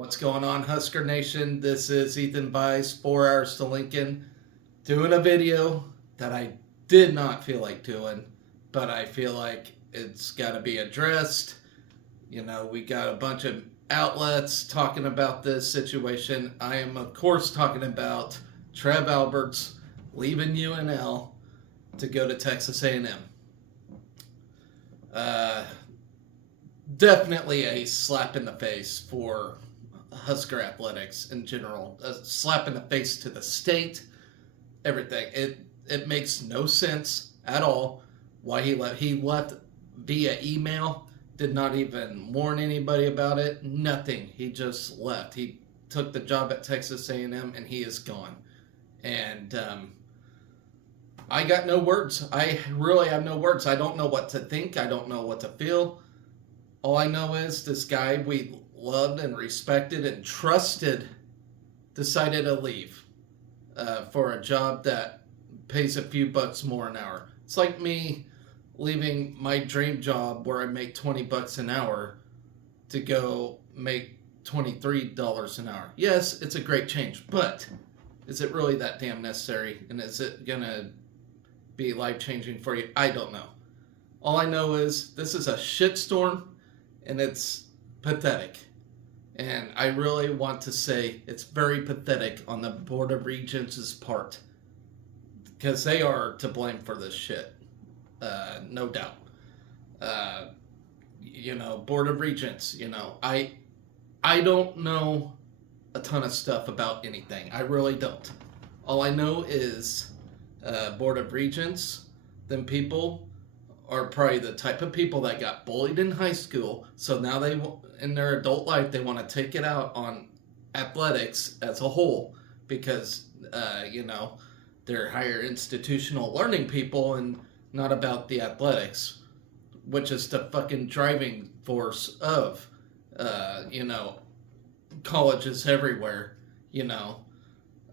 What's going on, Husker Nation? This is Ethan Bice, 4 Hours to Lincoln, doing a video that I did not feel like doing, but I feel like it's got to be addressed. We got a bunch of outlets talking about this situation. I am, of course, talking about Trev Albert's leaving UNL to go to Texas A&M. Definitely a slap in the face for Husker athletics in general. A slap in the face to the state, everything. It makes no sense at all why he left. He left via email, did not even warn anybody about it, nothing. He just left. He took the job at Texas A&M and he is gone. And I got no words. I really have no words. I don't know what to think. I don't know what to feel. All I know is this guy we loved and respected and trusted decided to leave for a job that pays a few bucks more an hour. It's like me leaving my dream job where I make $20 an hour to go make $23 an hour. Yes, it's a great change, but is it really that damn necessary? And is it going to be life-changing for you? I don't know. All I know is this is a shitstorm, and it's pathetic. And I really want to say it's very pathetic on the Board of Regents' part, because they are to blame for this shit. No doubt. Board of Regents, I don't know a ton of stuff about anything. I really don't. All I know is Board of Regents, them people are probably the type of people that got bullied in high school, so now they, in their adult life, they want to take it out on athletics as a whole, because they're higher institutional learning people and not about the athletics, which is the fucking driving force of colleges everywhere.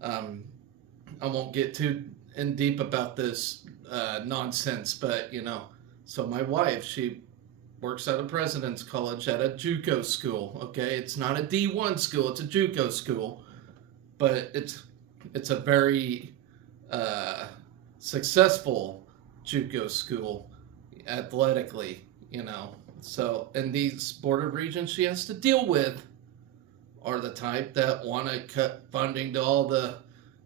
I won't get too in deep about this nonsense, but so my wife, she works at a president's college at a JUCO school. Okay, it's not a D1 school; it's a JUCO school, but it's a very successful JUCO school athletically. So, and these Board of Regents she has to deal with are the type that want to cut funding to all the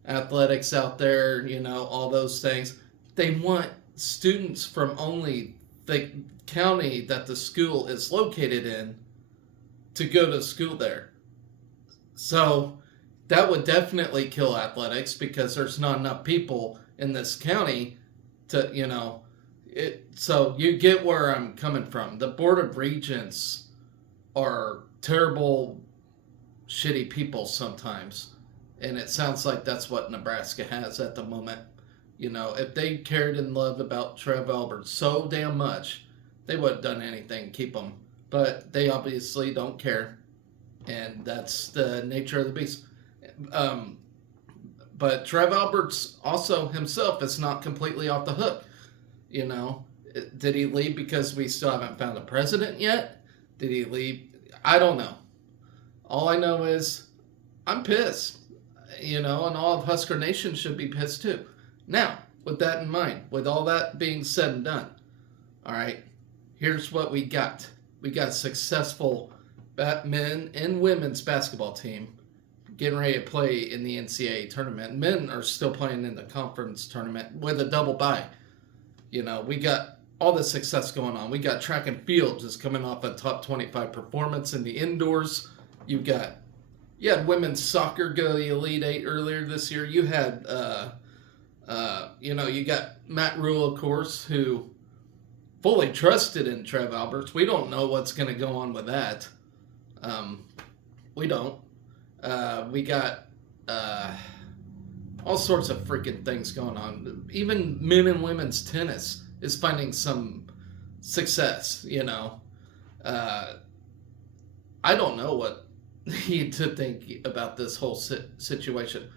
athletics out there. All those things. They want students from only the county that the school is located in to go to school there. So that would definitely kill athletics, because there's not enough people in this county to, so you get where I'm coming from. The Board of Regents are terrible, shitty people sometimes. And it sounds like that's what Nebraska has at the moment. If they cared and loved about Trev Albert so damn much, they would have done anything to keep him. But they obviously don't care. And that's the nature of the beast. But Trev Albert's also himself is not completely off the hook. Did he leave because we still haven't found a president yet? Did he leave? I don't know. All I know is I'm pissed. And all of Husker Nation should be pissed too. Now, with that in mind, with all that being said and done, all right, here's what we got. We got a successful men and women's basketball team getting ready to play in the NCAA tournament. Men are still playing in the conference tournament with a double bye. We got all the success going on. We got track and field just coming off a top 25 performance in the indoors. You had women's soccer go to the Elite Eight earlier this year. You had, you got Matt Rule, of course, who fully trusted in Trev Alberts. We don't know what's going to go on with that. We don't. We got all sorts of freaking things going on. Even men and women's tennis is finding some success, I don't know what to think about this whole situation.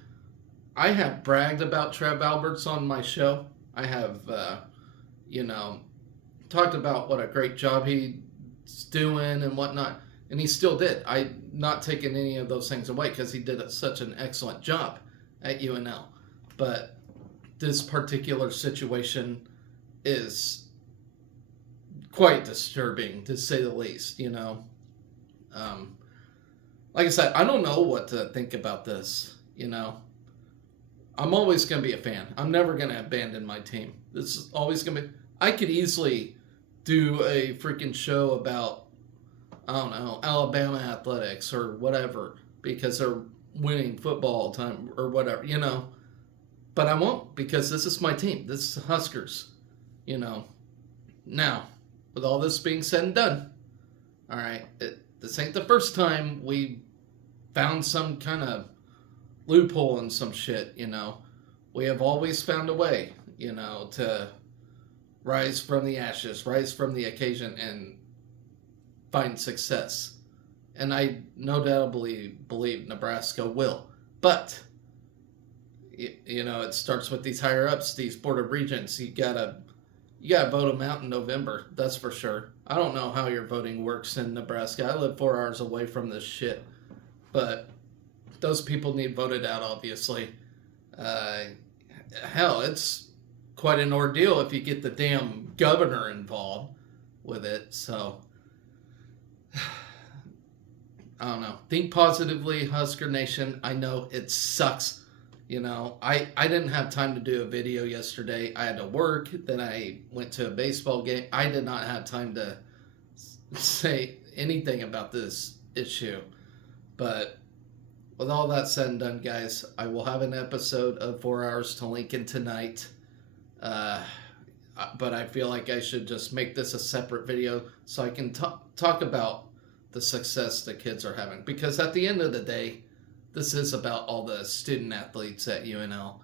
I have bragged about Trev Alberts on my show. I have, talked about what a great job he's doing and whatnot. And he still did. I not taking any of those things away because he did such an excellent job at UNL. But this particular situation is quite disturbing, to say the least, you know. Like I said, I don't know what to think about this, you know. I'm always going to be a fan. I'm never going to abandon my team. This is always going to be... I could easily do a freaking show about, I don't know, Alabama athletics or whatever because they're winning football all the time or whatever, you know. But I won't because this is my team. This is the Huskers, you know. Now, with all this being said and done, all right, this ain't the first time we found some kind of loophole in some shit, you know. We have always found a way, you know, to rise from the ashes, rise from the occasion, and find success. And I no doubt believe Nebraska will. But, you know, it starts with these higher ups, these board of regents. You gotta vote them out in November, that's for sure. I don't know how your voting works in Nebraska. I live 4 hours away from this shit. But those people need voted out, obviously. Hell, it's quite an ordeal if you get the damn governor involved with it. So, I don't know. Think positively, Husker Nation. I know it sucks. You know, I didn't have time to do a video yesterday. I had to work. Then I went to a baseball game. I did not have time to say anything about this issue. But with all that said and done, guys, I will have an episode of 4 Hours to Lincoln tonight. But I feel like I should just make this a separate video so I can talk about the success the kids are having. Because at the end of the day, this is about all the student athletes at UNL.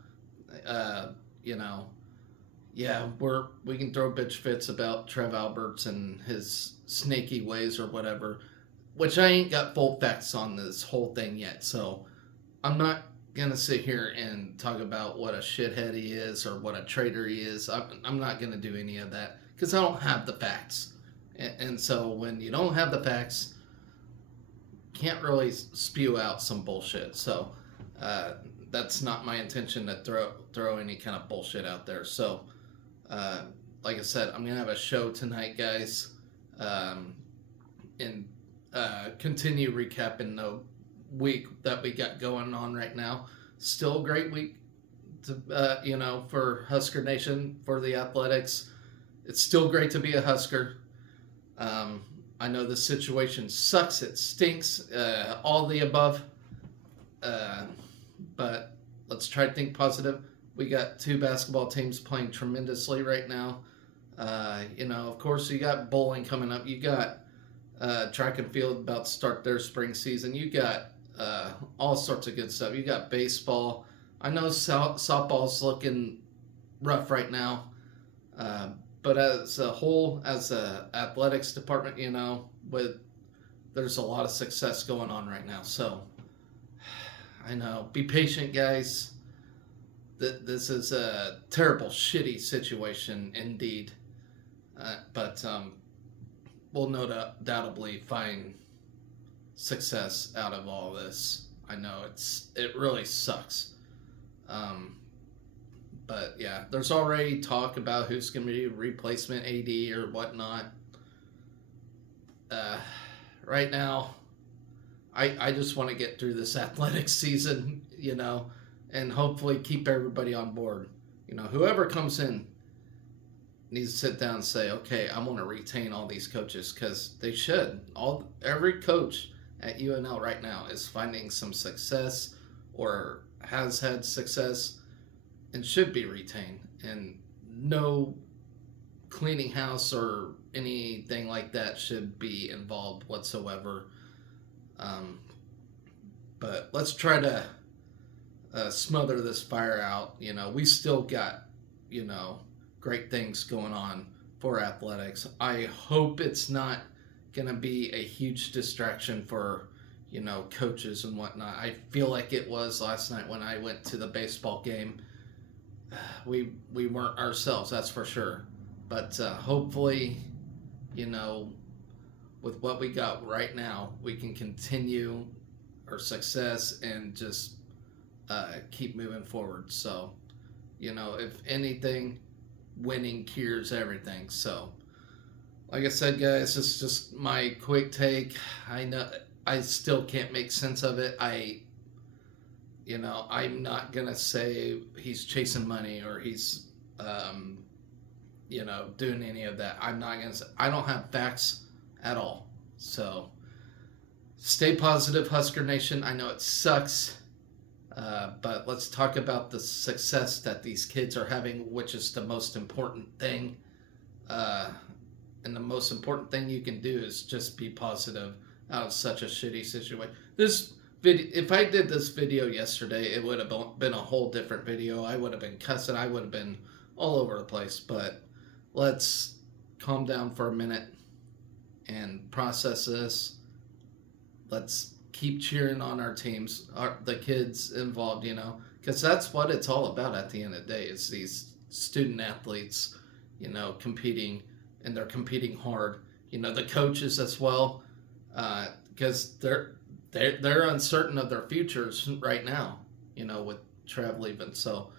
You know, yeah, we can throw bitch fits about Trev Alberts and his snaky ways or whatever, which I ain't got full facts on this whole thing yet. So I'm not gonna sit here and talk about what a shithead he is or what a traitor he is. I'm not gonna do any of that because I don't have the facts. And so when you don't have the facts, can't really spew out some bullshit. So that's not my intention to throw any kind of bullshit out there. So like I said, I'm gonna have a show tonight, guys, and continue recapping the week that we got going on right now. Still a great week to you know, for Husker Nation, for the athletics. It's still great to be a Husker. I know the situation sucks, it stinks, all the above, but let's try to think positive. We got 2 basketball teams playing tremendously right now. You know, of course, you got bowling coming up. You got track and field about to start their spring season. You got all sorts of good stuff. You got baseball. I know softball's looking rough right now. But as a whole, as a athletics department, you know, there's a lot of success going on right now. So, I know. Be patient, guys. This is a terrible, shitty situation indeed. But we'll no doubtably find success out of all this. I know it really sucks. But yeah, there's already talk about who's going to be replacement AD or whatnot. Right now, I just want to get through this athletics season, you know, and hopefully keep everybody on board. You know, whoever comes in needs to sit down and say, okay, I want to retain all these coaches because they should. Every coach at UNL right now is finding some success or has had success and should be retained, and no cleaning house or anything like that should be involved whatsoever. But let's try to smother this fire out. You know, we still got, you know, great things going on for athletics. I hope it's not going to be a huge distraction for, you know, coaches and whatnot. I feel like it was last night when I went to the baseball game. We weren't ourselves, that's for sure. But hopefully, you know, with what we got right now, we can continue our success and just keep moving forward. So, if anything, winning cures everything. So, like I said, guys, it's just my quick take. I know I still can't make sense of it. I'm not gonna say he's chasing money or he's, doing any of that. I'm not gonna say. I don't have facts at all. So, stay positive, Husker Nation. I know it sucks. But let's talk about the success that these kids are having, which is the most important thing. And the most important thing you can do is just be positive out of such a shitty situation. This video, if I did this video yesterday, it would have been a whole different video. I would have been cussing. I would have been all over the place. But let's calm down for a minute and process this. Let's keep cheering on our teams, the kids involved, because that's what it's all about at the end of the day. Is these student athletes, competing, and they're competing hard. The coaches as well, because they're uncertain of their futures right now. With Trev leaving, so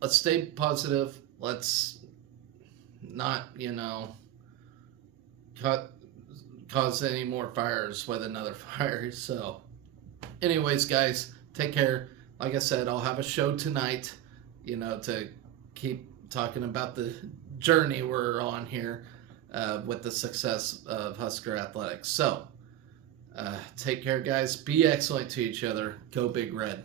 let's stay positive. Let's not, cause any more fires with another fire. So anyways, guys, take care. Like I said, I'll have a show tonight, to keep talking about the journey we're on here with the success of Husker Athletics. So take care, guys. Be excellent to each other. Go Big Red.